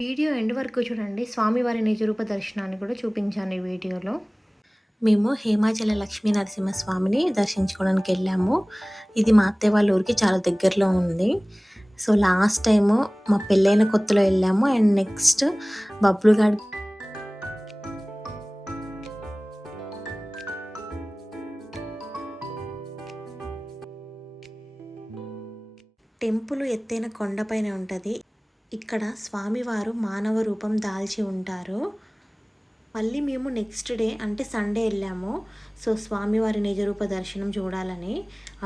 Video end వరకు చూడండి. స్వామివారి నిజరూప దర్శనాన్ని కూడా చూపించాను ఈ వీడియోలో. మేము హేమాచల లక్ష్మీ నరసింహస్వామిని దర్శించుకోవడానికి వెళ్ళాము. ఇది మా అత్తయ్య వాళ్ళ ఊరికి చాలా దగ్గరలో ఉంది. సో లాస్ట్ టైము మా పెళ్ళైన కొత్తలో వెళ్ళాము. అండ్ నెక్స్ట్ బబ్లుగాడి టెంపుల్ ఎత్తైన కొండపైన ఉంటుంది. ఇక్కడ స్వామివారు మానవ రూపం దాల్చి ఉంటారు. మళ్ళీ మేము నెక్స్ట్ డే అంటే సండే వెళ్ళాము. సో స్వామివారి నిజరూప దర్శనం చూడాలని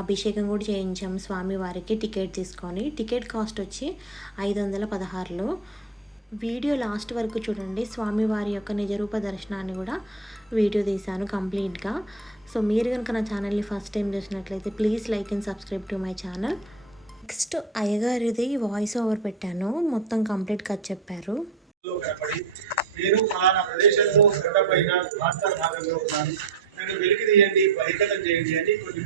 అభిషేకం కూడా చేయించాము స్వామివారికి టికెట్ తీసుకొని. టికెట్ కాస్ట్ వచ్చి 516. వీడియో లాస్ట్ వరకు చూడండి. స్వామివారి యొక్క నిజరూప దర్శనాన్ని కూడా వీడియో తీశాను కంప్లీట్గా. సో మీరు కనుక నా ఛానల్ని ఫస్ట్ టైం చూసినట్లయితే please like and subscribe to my channel. Next అయ్యగారిది వాయిస్ ఓవర్ పెట్టాను, మొత్తం కంప్లీట్గా చెప్పారు. నేను ఫలానా ప్రదేశంలో కొండపైన భాగంలో ఉన్నాను, నన్ను వెలికి తీయండి, బహిర్గతం చేయండి అని కొన్ని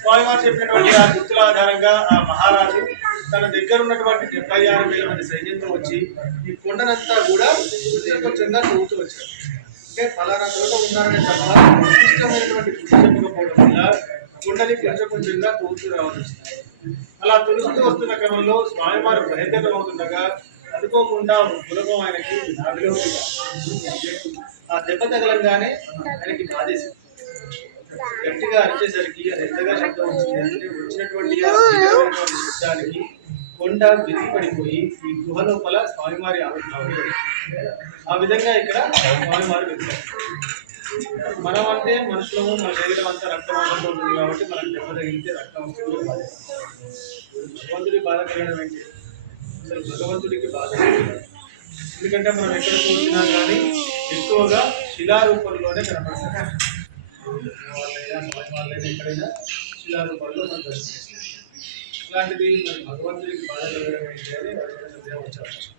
స్వామివారు చెప్పినటువంటి ఆ గుర్తుల ఆధారంగా ఆ మహారాజు తన దగ్గర ఉన్నటువంటి 76,000 మంది సైన్యంతో వచ్చి ఈ కొండనంతా కూడా కొంచెంగా తవ్వుతూ వచ్చారు. అంటే ఫలానా చోట ఉన్నారనే తప్ప ఇష్టమైనటువంటి గుర్తు చెప్పకపోవడం వల్ల కొండని కొంచెంగా తవ్వుతూ రావాల్సి వస్తుంది. అలా తొలుస్తూ వస్తున్న క్రమంలో స్వామివారు బహిర్గతం అవుతుండగా అనుకోకుండా సులభం ఆయనకి నాభిలో ఆ దెబ్బ తగలంగానే ఆయనకి బాధేసింది. గట్టిగా అరిచేసరికి అది ఎంతగా శబ్దం వచ్చింది అంటే వచ్చినటువంటి శబ్దానికి కొండ విరిగి పడిపోయి ఈ గుహ లోపల స్వామివారి ఆవిర్భావం. ఆ విధంగా ఇక్కడ స్వామివారు వెళ్తారు. మనం అంటే మనుషులము, మన శరీరం అంతా రక్తమానంతో ఉంటుంది కాబట్టి మనకు దెబ్బ తగిలితే రక్తం వస్తుంది. భగవంతుడి బాధ కలిగడం ఏంటి? అసలు భగవంతుడికి బాధ, ఎందుకంటే మనం ఎక్కడ చూసినా కానీ ఎక్కువగా శిలారూపంలోనే కనపడతాం. వాళ్ళైనా ఎక్కడైనా శిలారూపంలో మనం దర్శిస్తాం. ఇలాంటిది మరి భగవంతుడికి బాధ కలగడం ఏంటి అని వచ్చారు.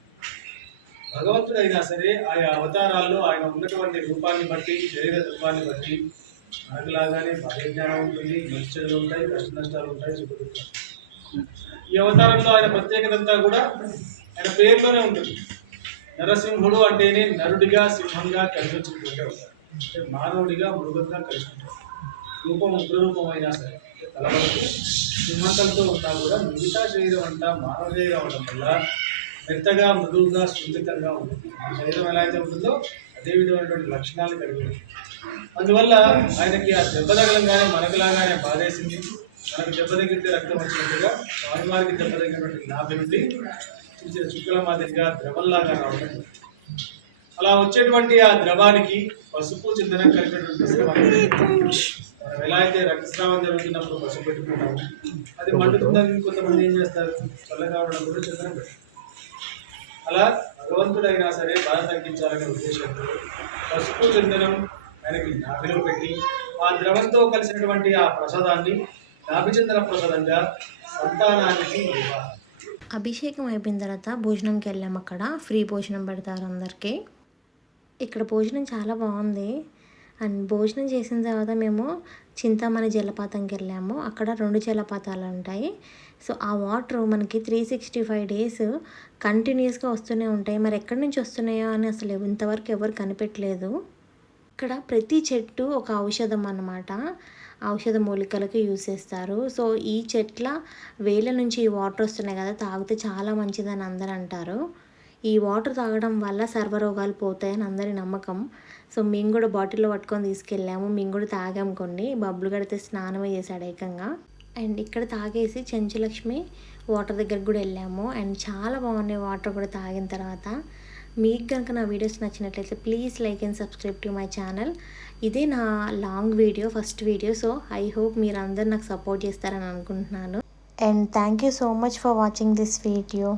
భగవంతుడు అయినా సరే ఆయా అవతారాల్లో ఆయన ఉన్నటువంటి రూపాన్ని బట్టి, శరీర రూపాన్ని బట్టి మనకులాగానే భాగ్యజ్ఞానం ఉంటుంది, మంచిలు ఉంటాయి, కష్ట నష్టాలు ఉంటాయి, సుఖ దుఃఖాలు. ఈ అవతారంలో ఆయన ప్రత్యేకత అంతా కూడా ఆయన పేరులోనే ఉంటుంది. నరసింహుడు అంటేనే నరుడిగా సింహంగా కలిసి వచ్చినటువంటి అవుతారు. అంటే మానవుడిగా మృగంగా కలిసి ఉంటారు. రూపం ఉగ్రరూపం అయినా సరే తలవరకు సింహంతో ఉన్నా కూడా మిగతా శరీరం అంతా మానవ శరీరం అవడం వల్ల మెత్తగా, మృదువుగా, సున్నితంగా ఉంటుంది. ఆ శరీరం ఎలా అయితే ఉంటుందో అదే విధమైనటువంటి లక్షణాలు కలిగి ఉంటుంది. అందువల్ల ఆయనకి ఆ దెబ్బ తగలంగానే మనకులాగానే బాధేసింది. మనకు దెబ్బ తగిలితే రక్తం వచ్చినట్టుగా స్వామివారికి దెబ్బ తగిలినటువంటి నాభి నుండి చిన్న చిన్న చుక్కల మాదిరిగా ద్రవంలాగా రావడం. అలా వచ్చేటువంటి ఆ ద్రవానికి పసుపు చింతనం కలిపినటువంటి మనం ఎలా అయితే రక్తస్రావం జరుగుతున్నప్పుడు పసుపు పెట్టుకుంటాము, అది మండుతుందని కొంతమంది ఏం చేస్తారు, చల్లగా ఉండడం కూడా చింతనం పెట్టుకుంటారు. అలా భగవంతుడైనా సరే బాధ తగ్గించాలనే ఉద్దేశంతో పసుపు చింతనం ఆయనకి నాభిలో పెట్టి ఆ ద్రవంతో కలిసినటువంటి ఆ ప్రసాదాన్ని నాభిచందన ప్రసాదంగా సంతానానికి అభిషేకం అయిపోయిన తర్వాత భోజనంకి వెళ్ళాము. అక్కడ ఫ్రీ భోజనం పెడతారు అందరికీ. ఇక్కడ భోజనం చాలా బాగుంది. అండ్ భోజనం చేసిన తర్వాత మేము చింతామణి జలపాతంకి వెళ్ళాము. అక్కడ 2 జలపాతాలు ఉంటాయి. సో ఆ వాటర్ మనకి 365 days కంటిన్యూస్గా వస్తూనే ఉంటాయి. మరి ఎక్కడి నుంచి వస్తున్నాయో అని అసలు ఇంతవరకు ఎవరు కనిపెట్టలేదు. ఇక్కడ ప్రతి చెట్టు ఒక ఔషధం అన్నమాట. ఔషధ మూలికలకు యూజ్ చేస్తారు. సో ఈ చెట్ల వేల నుంచి ఈ వాటర్ వస్తున్నాయి కదా, తాగితే చాలా మంచిదని అందరూ అంటారు. ఈ వాటర్ తాగడం వల్ల సర్వరోగాలు పోతాయని అందరి నమ్మకం. సో మేము కూడా బాటిల్లో పట్టుకొని తీసుకెళ్ళాము. మేము కూడా తాగాము కొన్ని. బబ్బులు కడితే స్నానమే చేశాడు ఏకంగా. అండ్ ఇక్కడ తాగేసి చెంచులక్ష్మి వాటర్ దగ్గరకు కూడా వెళ్ళాము. అండ్ చాలా బాగున్నాయి వాటర్ కూడా తాగిన తర్వాత. మీకు కనుక నా వీడియోస్ నచ్చినట్లయితే please like and subscribe to my channel. ఇదే నా long video, first video. So I hope మీరు అందరు నాకు సపోర్ట్ చేస్తారని అనుకుంటున్నాను. And thank you so much for watching this video.